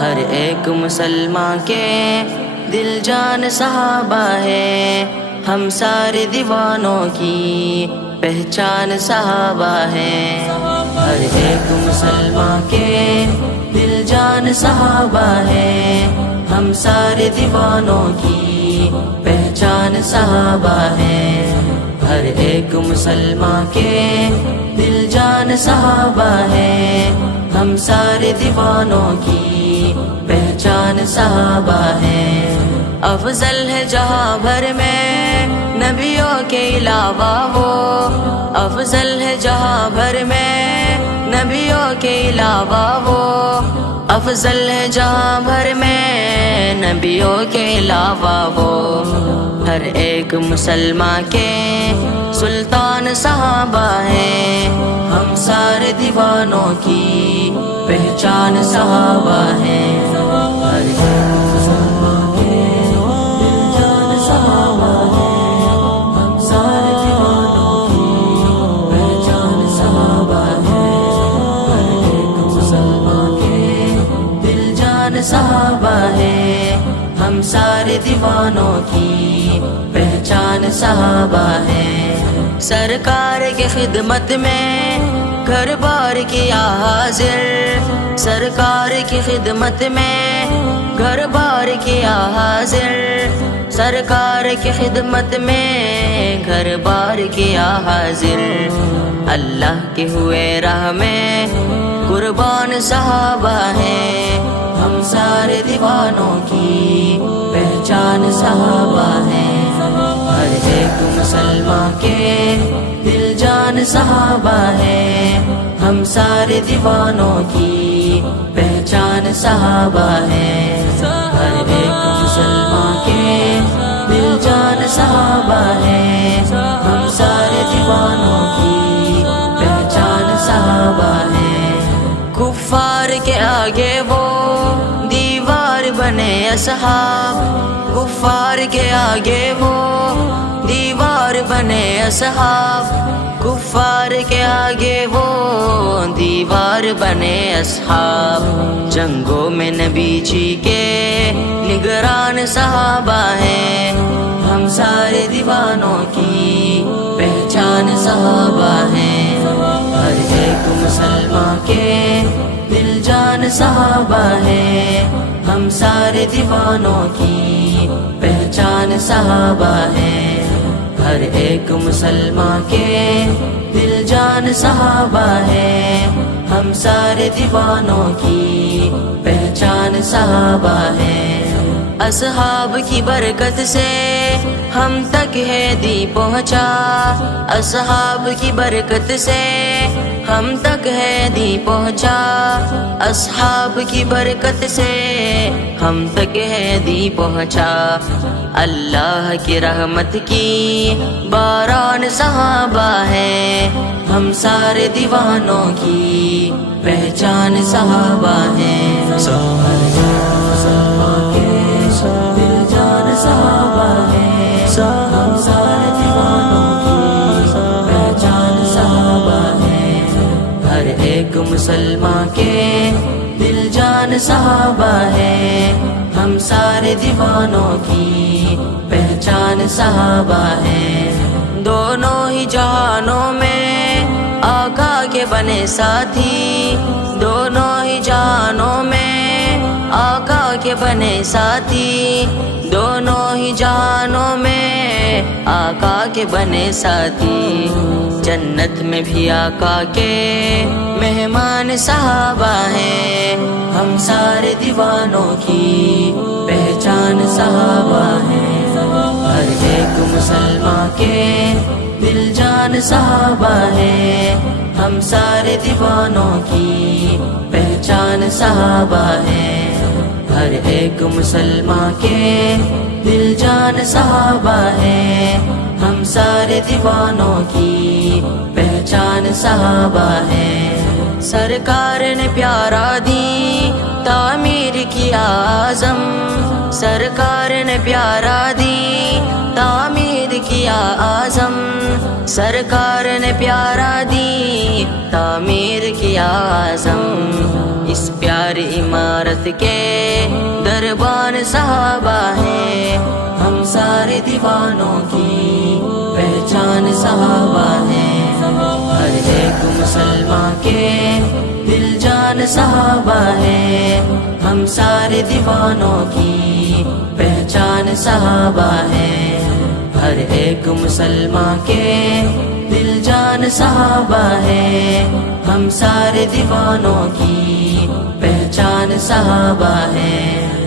ہر ایک مسلمان کے دل جان صحابہ ہے، ہم سارے دیوانوں کی پہچان صحابہ ہے۔ ہر ایک مسلمان کے دل جان صحابہ ہے، ہم سارے دیوانوں کی پہچان صحابہ ہے۔ ہر ایک مسلمان کے دل جان صحابہ ہے، ہم سارے دیوانوں کی پہچان صحابہ ہے۔ افضل ہے جہاں بھر میں نبیوں کے علاوہ وہ، افضل ہے جہاں بھر میں نبیوں کے علاوہ وہ، افضل ہے جہاں بھر میں نبیوں کے علاوہ وہ۔ ہر ایک مسلمان کے سلطان صحابہ ہے، ہم سارے دیوانوں کی پہچان صحابہ ہے۔ ہر ایک مسلمان کے دل جان صحابہ ہے، ہم سارے دیوانوں کی پہچان صحابہ ہے۔ ہر ایک مسلمان کے دل جان صحابہ ہے، ہم سارے دیوانوں کی پہچان صحابہ ہے۔ سرکار کی خدمت میں گھر بار کیا حاضر، سرکار کی خدمت میں گھر بار کیا حاضر، سرکار کی خدمت میں گھر بار کیا حاضر۔ اللہ کے ہوئے راہ میں قربان صحابہ ہے، ہم سارے دیوانوں کی پہچان صحابہ ہے۔ ہر ایک مسلمان کے دل جان صحابہ ہے، ہم سارے دیوانوں کی پہچان صحابہ ہے۔ ہر ایک مسلمان کے دل جان صحابہ ہے، ہم سارے دیوانوں کی پہچان صحابہ ہے۔ کفار کے آگے وہ دیوار بنے اصحاب، کفار کے آگے وہ دیوار بنے اصحاب، کفار کے آگے وہ دیوار بنے اصحاب۔ جنگوں میں نبی جی کے نگران صحابہ ہیں، ہم سارے دیوانوں کی پہچان صحابہ ہیں۔ ہر ایک مسلمان کے دل جان صحابہ ہے، ہم سارے دیوانوں کی پہچان صحابہ ہے۔ ہر ایک مسلمان کے دل جان صحابہ ہے، ہم سارے دیوانوں کی پہچان صحابہ ہے۔ اصحاب کی برکت سے ہم تک ہے دی پہنچا، اصحاب کی برکت سے ہم تک ہے دی پہنچا، اصحاب کی برکت سے ہم تک ہے دی پہنچا۔ اللہ کی رحمت کی باران صحابہ ہے، ہم سارے دیوانوں کی پہچان صحابہ ہیں۔ دل جان صحابہ ہے، ہم سارے دیوانوں کی پہچان صحابہ ہے۔ ہر ایک مسلمان کے دل جان صحابہ ہے، ہم سارے دیوانوں کی پہچان صحابہ ہے۔ دونوں ہی جہانوں میں آقا کے بنے ساتھی، دونوں ہی جہانوں میں آقا کے بنے ساتھی، دونوں ہی جہانوں میں آقا کے بنے ساتھی۔ جنت میں بھی آقا کے مہمان صحابہ ہیں، ہم سارے دیوانوں کی پہچان صحابہ ہیں۔ ہر ایک مسلمان کے دل جان صحابہ ہے، ہم سارے دیوانوں کی پہچان صحابہ ہے۔ ہر ایک مسلمان کے دل جان صحابہ ہے، ہم سارے دیوانوں کی پہچان صحابہ ہے۔ سرکار نے پیارا دی تعمیر کیا اعظم، سرکار نے پیارا دی تعمیر تعمیر کیا اعظم، سرکار نے پیارا دی تعمیر کیا اعظم، اس پیاری عمارت کے دربان صحابہ ہیں، ہم سارے دیوانوں کی پہچان صحابہ ہیں، ہر ایک مسلمان کے دل جان صحابہ ہیں، ہم سارے دیوانوں کی پہچان صحابہ ہیں، ہر ایک مسلمان کے دل جان صحابہ ہیں، ہم سارے دیوانوں کی پہچان صحابہ ہیں۔